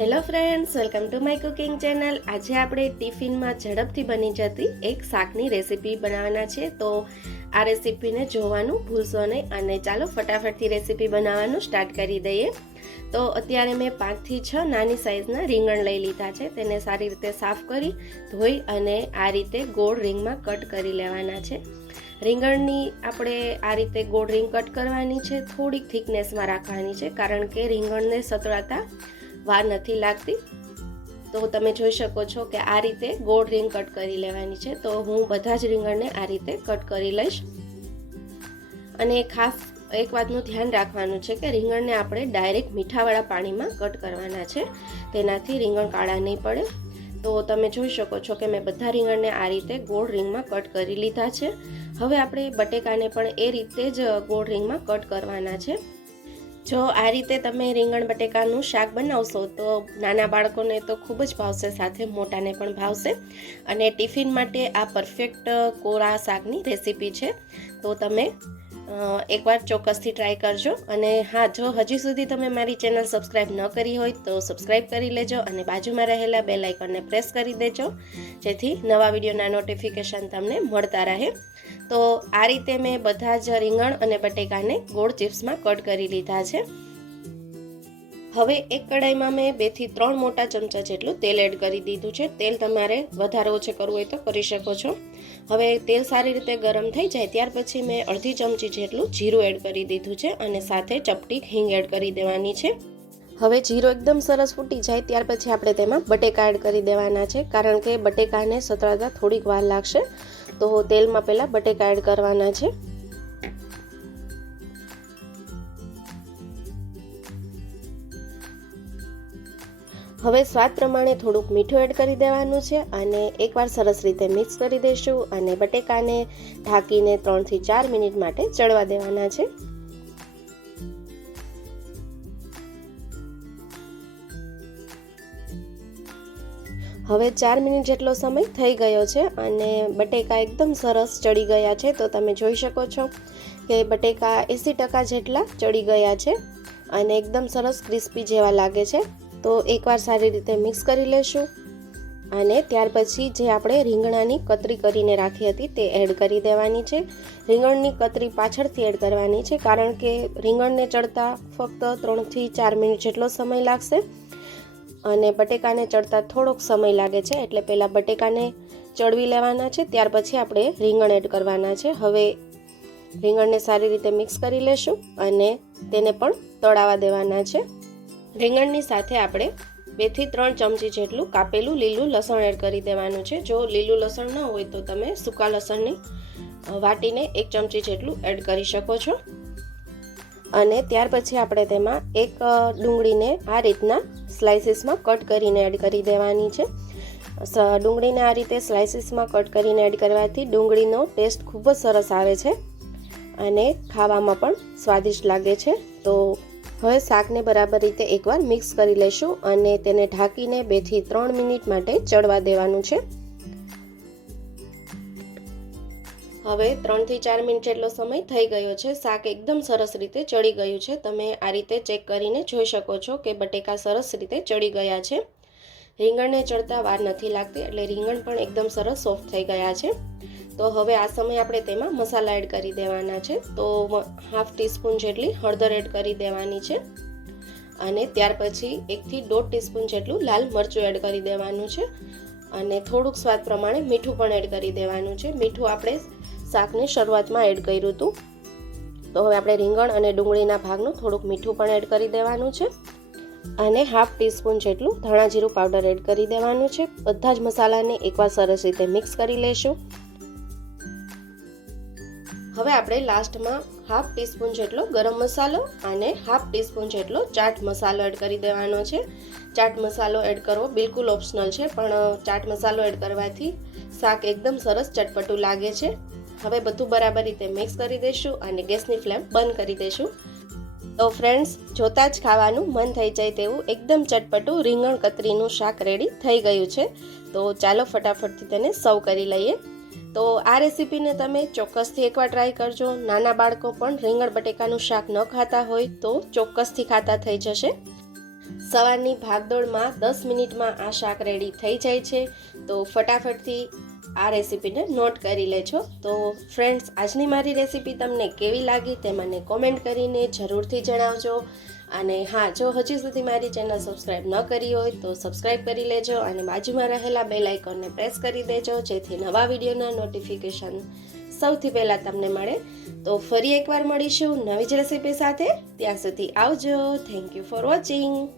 Hello friends, welcome to my cooking channel. આજે આપણે ટિફિનમાં ઝડપથી બની જતી એક શાકની રેસીપી બનાવવાના છે. તો આ રેસીપીને જોવાનું ભૂલશો નહીં અને ચાલો ફટાફટથી રેસીપી બનાવવાનું સ્ટાર્ટ કરી દઈએ. તો અત્યારે મેં પાંચથી છ નાની સાઇઝના રીંગણ લઈ લીધા છે. તેને સારી રીતે સાફ કરી, ધોઈ અને આ રીતે ગોળ રીંગમાં કટ કરી લેવાના છે. રીંગણની આપણે આ રીતે ગોળ રીંગ કટ કરવાની છે. થોડીક થિકનેસમાં રાખવાની છે, કારણ કે રીંગણને સતળાતા વાર નથી લાગતી, તો તમે જોઈ શકો છો કે આ રીતે ગોળ રીંગ કટ કરી લેવાની છે. તો હું બધા જ રીંગણને આ રીતે કટ કરી લઈશ. અને ખાસ એક વાતનું ધ્યાન રાખવાનું છે કે રીંગણને આપણે ડાયરેક્ટ મીઠાવાળા પાણીમાં કટ કરવાના છે. તેનાથી રીંગણ કાળા નહીં પડે. તો તમે જોઈ શકો છો કે મેં બધા રીંગણને આ રીતે ગોળ રીંગમાં કટ કરી લીધા છે. હવે આપણે બટેકાને પણ એ રીતે જ ગોળ રીંગમાં કટ કરવાના છે. જો આ રીતે તમે રીંગણ બટેકાનું શાક બનાવશો તો નાના બાળકોને તો ખૂબ જ ભાવશે, સાથે મોટાને પણ ભાવશે. અને ટિફિન માટે આ પરફેક્ટ કોરા શાકની રેસીપી છે. તો તમે એકવાર ચોક્કસથી ટ્રાય કરજો. અને હા, જો હજી સુધી તમે મારી ચેનલ સબસ્ક્રાઈબ ન કરી હોય તો સબસ્ક્રાઈબ કરી લેજો અને બાજુમાં રહેલા બે લાઇકનને પ્રેસ કરી દેજો. જેથી નવા વિડીયોના નોટિફિકેશન તમને મળતા રહે. તો આ રીતે મેં બધા જ રીંગણ અને બટેકાને ગોળ ચિપ્સમાં કટ કરી લીધા છે. હવે એક કડાઈમાં મેં બેથી ત્રણ મોટા ચમચા જેટલું તેલ એડ કરી દીધું છે. તેલ તમારે વધારે ઓછું કરવું હોય તો કરી શકો છો. હવે તેલ સારી રીતે ગરમ થઈ જાય ત્યાર પછી મેં અડધી ચમચી જેટલું જીરું એડ કરી દીધું છે અને સાથે ચપટી હિંગ એડ કરી દેવાની છે. હવે જીરો એકદમ સરસ ફૂટી જાય ત્યાર પછી આપણે તેમાં બટેકા એડ કરી દેવાના છે. કારણ કે બટેકાને સતળાતા થોડીક વાર લાગશે તો તેલમાં પહેલાં બટેકા એડ કરવાના છે. હવે સ્વાદ પ્રમાણે થોડુંક મીઠું એડ કરી દેવાનું છે અને એકવાર સરસ રીતે મિક્સ કરી દઈશું અને બટેકાને ઢાંકીને ત્રણથી ચાર મિનિટ માટે ચડવા દેવાના છે. હવે ચાર મિનિટ જેટલો સમય થઈ ગયો છે અને બટેકા એકદમ સરસ ચડી ગયા છે તો તમે જોઈ શકો છો કે બટેકા એંસી ટકા જેટલા ચડી ગયા છે અને એકદમ સરસ ક્રિસ્પી જેવા લાગે છે. તો એકવાર સારી રીતે મિક્સ કરી લેશું. અને ત્યાર પછી જે આપણે રીંગણાની કતરી કરીને રાખી હતી તે એડ કરી દેવાની છે. રીંગણની કતરી પાછળથી એડ કરવાની છે, કારણ કે રીંગણને ચડતા ફક્ત ત્રણથી ચાર મિનિટ જેટલો સમય લાગશે. અને બટેકાને ચડતા થોડોક સમય લાગે છે, એટલે પહેલાં બટેકાને ચડવી લેવાના છે, ત્યાર પછી આપણે રીંગણ એડ કરવાના છે. હવે રીંગણને સારી રીતે મિક્સ કરી લેશું અને તેને પણ તળાવા દેવાના છે. રીંગણની સાથે આપણે બેથી ત્રણ ચમચી જેટલું કાપેલું લીલું લસણ એડ કરી દેવાનું છે. જો લીલું લસણ ન હોય તો તમે સૂકા લસણની વાટીને એક ચમચી જેટલું એડ કરી શકો છો. અને ત્યાર પછી આપણે તેમાં એક ડુંગળીને આ રીતના સ્લાઇસીસમાં કટ કરીને એડ કરી દેવાની છે. ડુંગળીને આ રીતે સ્લાઇસીસમાં કટ કરીને એડ કરવાથી ડુંગળીનો ટેસ્ટ ખૂબ જ સરસ આવે છે અને ખાવામાં પણ સ્વાદિષ્ટ લાગે છે. તો હવે શાકને બરાબર રીતે એકવાર મિક્સ કરી લઈશું અને તેને ઢાંકીને બેથી ત્રણ મિનિટ માટે ચડવા દેવાનું છે. હવે ત્રણથી ચાર મિનિટ જેટલો સમય થઈ ગયો છે, શાક એકદમ સરસ રીતે ચડી ગયું છે. તમે આ રીતે ચેક કરીને જોઈ શકો છો કે બટેકા સરસ રીતે ચડી ગયા છે. રીંગણને ચડતા વાર નથી લાગતી એટલે રીંગણ પણ એકદમ સરસ સોફ્ટ થઈ ગયા છે. તો હવે આ સમયે આપણે તેમાં મસાલા એડ કરી દેવાના છે. તો હાફ ટીસ્પૂન જેટલી હળદર એડ કરી દેવાની છે. અને ત્યાર પછી એકથી દોઢ ટીસ્પૂન જેટલું લાલ મરચું એડ કરી દેવાનું છે. અને થોડુંક સ્વાદ પ્રમાણે મીઠું પણ એડ કરી દેવાનું છે. મીઠું આપણે શાકની શરૂઆતમાં એડ કર્યું હતું. તો હવે આપણે રીંગણ અને ડુંગળીના ભાગનું થોડુંક મીઠું પણ એડ કરી દેવાનું છે. અને હાફ ટીસ્પૂન જેટલું ધાણા જીરું પાવડર એડ કરી દેવાનું છે. બધા જ મસાલાને એકવાર સરસ રીતે મિક્સ કરી લેશું. હવે આપણે લાસ્ટમાં હાફ ટીસ્પૂન જેટલો ગરમ મસાલો અને હાફ ટીસ્પૂન જેટલો ચાટ મસાલો એડ કરી દેવાનો છે. ચાટ મસાલો એડ કરવો બિલકુલ ઓપ્શનલ છે, પણ ચાટ મસાલો એડ કરવાથી શાક એકદમ સરસ ચટપટું લાગે છે. હવે બધું બરાબર રીતે મિક્સ કરી દઈશું અને ગેસની ફ્લેમ બંધ કરી દઈશું. તો ફ્રેન્ડ્સ જોતા જ ખાવાનું મન થઈ જાય તેવું એકદમ ચટપટું રીંગણ કતરીનું શાક રેડી થઈ ગયું છે. તો ચાલો ફટાફટથી તેને સર્વ કરી લઈએ. તો આ રેસીપીને તમે ચોક્કસથી એકવાર ટ્રાય કરજો. નાના બાળકો પણ રીંગણ બટેકાનું શાક ન ખાતા હોય તો ચોક્કસથી ખાતા થઈ જશે. સવારની ભાગદોડમાં દસ મિનિટમાં આ શાક રેડી થઈ જાય છે. તો ફટાફટથી આ રેસીપીને નોટ કરી લેજો. તો ફ્રેન્ડ્સ આજની મારી રેસીપી તમને કેવી લાગી તે મને કોમેન્ટ કરીને જરૂરથી જણાવજો. અને હા, જો હજી સુધી મારી ચેનલ સબસ્ક્રાઈબ ન કરી હોય તો સબસ્ક્રાઈબ કરી લેજો અને બાજુમાં રહેલા બેલ આઇકોનને પ્રેસ કરી દેજો, જેથી નવા વિડીયોના નોટિફિકેશન સૌથી પહેલાં તમને મળે. તો ફરી એકવાર મળીશું નવી જ રેસીપી સાથે. ત્યાં સુધી આવજો. Thank you for watching